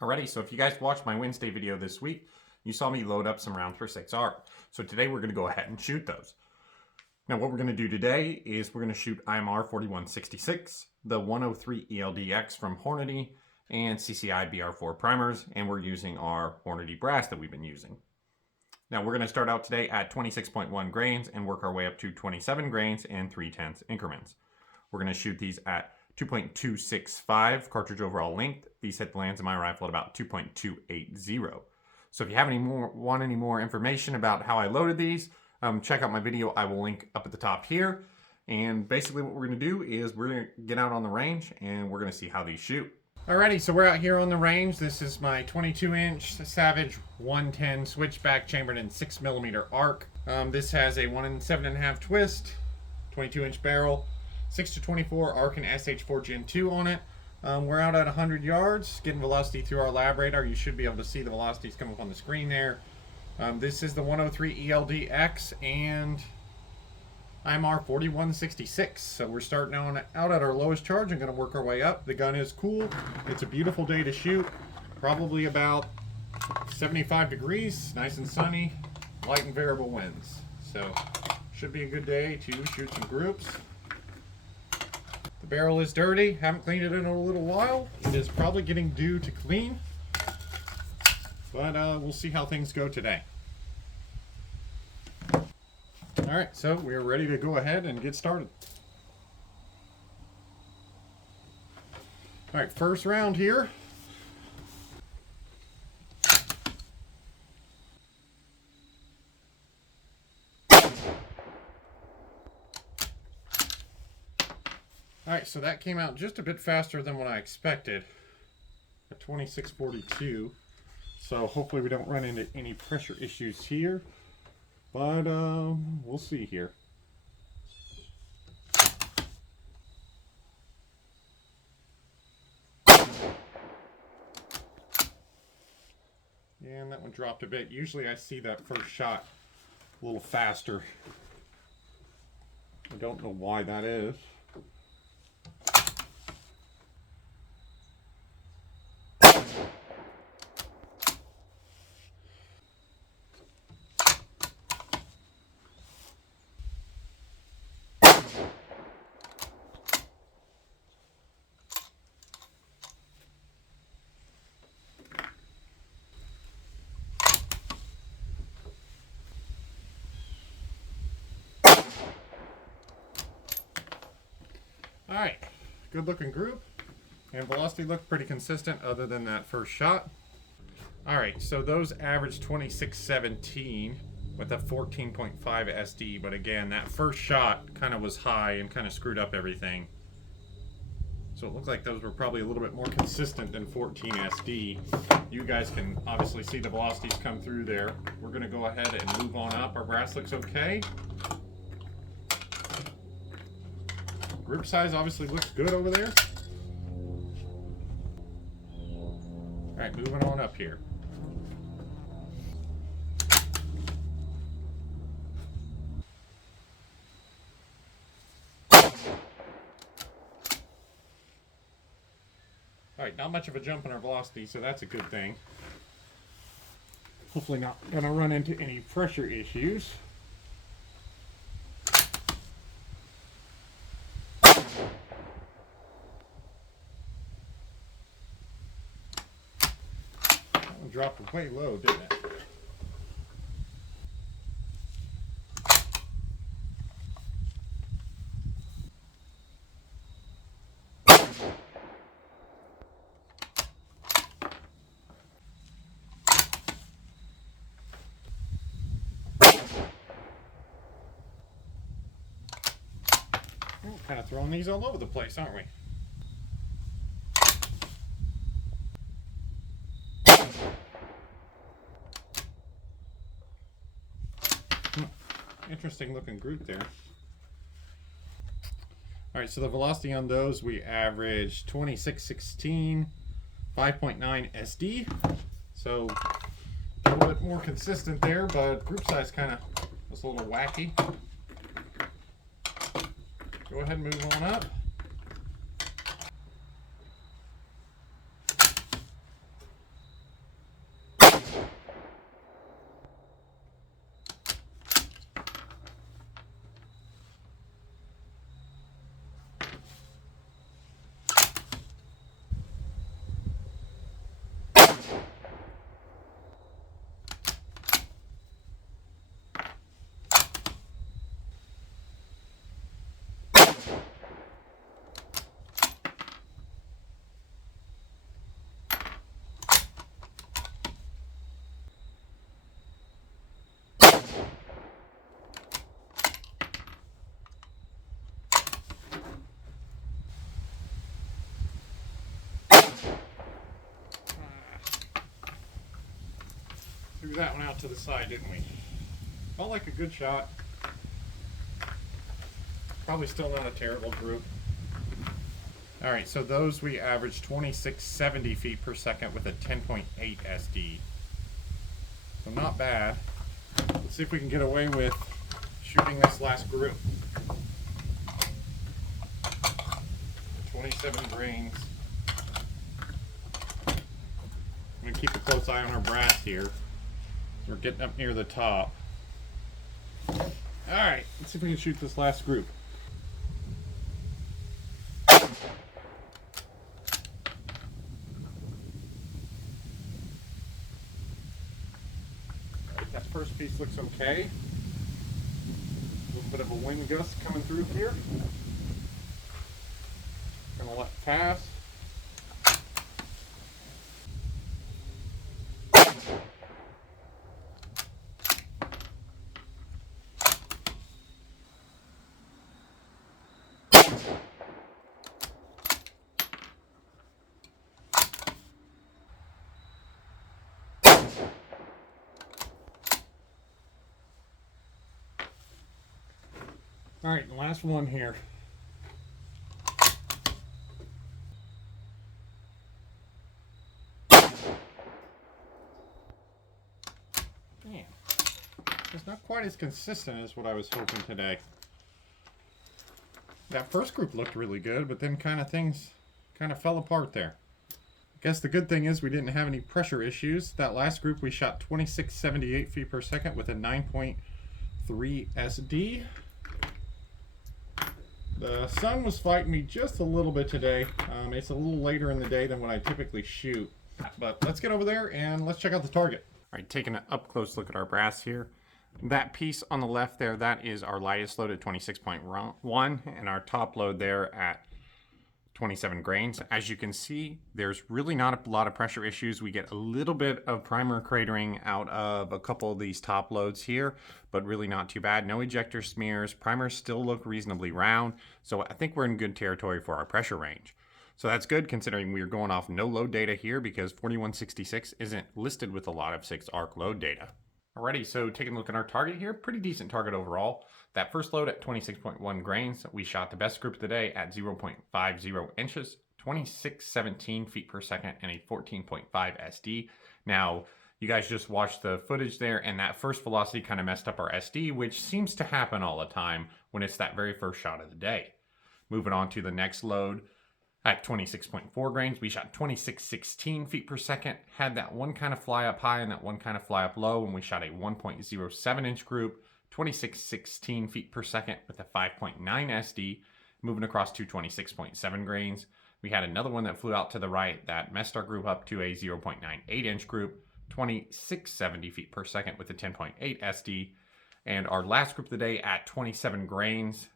Alrighty, so if you guys watched my Wednesday video this week, you saw me load up some rounds for 6R. So today we're going to go ahead and shoot those. Now what we're going to do today is we're going to shoot IMR 4166, the 103 ELD-X from Hornady, and CCI BR4 primers, and we're using our Hornady brass that we've been using. Now we're going to start out today at 26.1 grains and work our way up to 27 grains in 3/10 increments. We're going to shoot these at 2.265 cartridge overall length. These hit the lands of my rifle at about 2.280. So if you have want any more information about how I loaded these, check out my video. I will link up at the top here. And basically what we're going to do is we're going to get out on the range and we're going to see how these shoot. Alrighty, so we're out here on the range. This is my 22-inch Savage 110 Switchback chambered in 6mm arc. This has a 1 7.5 twist, 22-inch barrel, 6-24 Arc and SH4 Gen 2 on it. We're out at 100 yards, getting velocity through our lab radar. You should be able to see the velocities come up on the screen there. This is the 103 ELD-X and IMR 4166. So we're starting out at our lowest charge and going to work our way up. The gun is cool. It's a beautiful day to shoot. Probably about 75 degrees, nice and sunny, light and variable winds. So should be a good day to shoot some groups. The barrel is dirty. Haven't cleaned it in a little while. It is probably getting due to clean. But we'll see how things go today. Alright, so we're ready to go ahead and get started. Alright, first round here. Alright, so that came out just a bit faster than what I expected at 2642. So hopefully we don't run into any pressure issues here. But we'll see here. And that one dropped a bit. Usually I see that first shot a little faster. I don't know why that is. Alright, good looking group, and velocity looked pretty consistent other than that first shot. Alright, so those averaged 2617 with a 14.5 SD, but again, that first shot kind of was high and kind of screwed up everything. So it looked like those were probably a little bit more consistent than 14 SD. You guys can obviously see the velocities come through there. We're going to go ahead and move on up. Our brass looks okay. Group size obviously looks good over there. Alright, moving on up here. Alright, not much of a jump in our velocity, so that's a good thing. Hopefully not going to run into any pressure issues. Dropped way low, didn't it? We're kind of throwing these all over the place, aren't we? Interesting looking group there. Alright, so the velocity on those, we averaged 2616, 5.9 SD. So a little bit more consistent there, but group size kind of was a little wacky. Go ahead and move on up. threw that one out to the side, didn't we? Felt like a good shot. Probably still not a terrible group. All right, so those we averaged 2670 feet per second with a 10.8 SD. So not bad. Let's see if we can get away with shooting this last group. 27 grains. I'm gonna keep a close eye on our brass here. We're getting up near the top. All right, let's see if we can shoot this last group. That first piece looks okay. A little bit of a wind gust coming through here. Gonna let it pass. All right, the last one here. Man, it's not quite as consistent as what I was hoping today. That first group looked really good, but then things kind of fell apart there. I guess the good thing is we didn't have any pressure issues. That last group we shot 2678 feet per second with a 9.3 SD. The sun was fighting me just a little bit today. It's a little later in the day than what I typically shoot. But let's get over there and let's check out the target. All right, taking an up close look at our brass here. That piece on the left there, that is our lightest load at 26.1 and our top load there at 27 grains. As you can see, there's really not a lot of pressure issues. We get a little bit of primer cratering out of a couple of these top loads here, but really not too bad. No ejector smears. Primers still look reasonably round. So I think we're in good territory for our pressure range. So that's good considering we're going off no load data here because 4166 isn't listed with a lot of 6 arc load data. Alrighty, so taking a look at our target here, pretty decent target overall. That first load at 26.1 grains, we shot the best group of the day at 0.50 inches, 2617 feet per second, and a 14.5 SD. Now, you guys just watched the footage there, and that first velocity kind of messed up our SD, which seems to happen all the time when it's that very first shot of the day. Moving on to the next load, at 26.4 grains, we shot 2616 feet per second, had that one kind of fly up high and that one kind of fly up low, and we shot a 1.07 inch group, 2616 feet per second with a 5.9 SD. Moving across to 26.7 grains, we had another one that flew out to the right that messed our group up to a 0.98 inch group, 2670 feet per second with a 10.8 SD. And our last group of the day at 27 grains,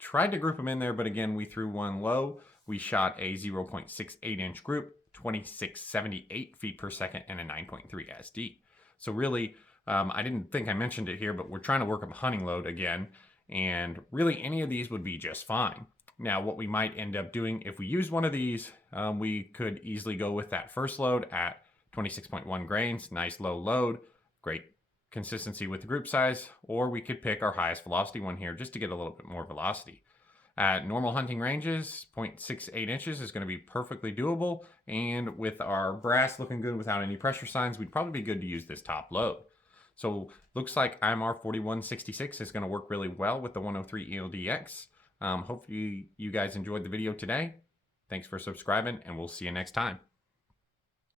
tried to group them in there, but again, we threw one low. We shot a 0.68 inch group, 2678 feet per second, and a 9.3 SD. So really, I didn't think I mentioned it here, but we're trying to work up a hunting load again, and really any of these would be just fine. Now, what we might end up doing if we use one of these, we could easily go with that first load at 26.1 grains, nice low load, great consistency with the group size, or we could pick our highest velocity one here just to get a little bit more velocity. At normal hunting ranges, 0.68 inches is going to be perfectly doable, and with our brass looking good without any pressure signs, we'd probably be good to use this top load. So looks like IMR 4166 is going to work really well with the 103 ELD-X. Hopefully you guys enjoyed the video today. Thanks for subscribing, and we'll see you next time.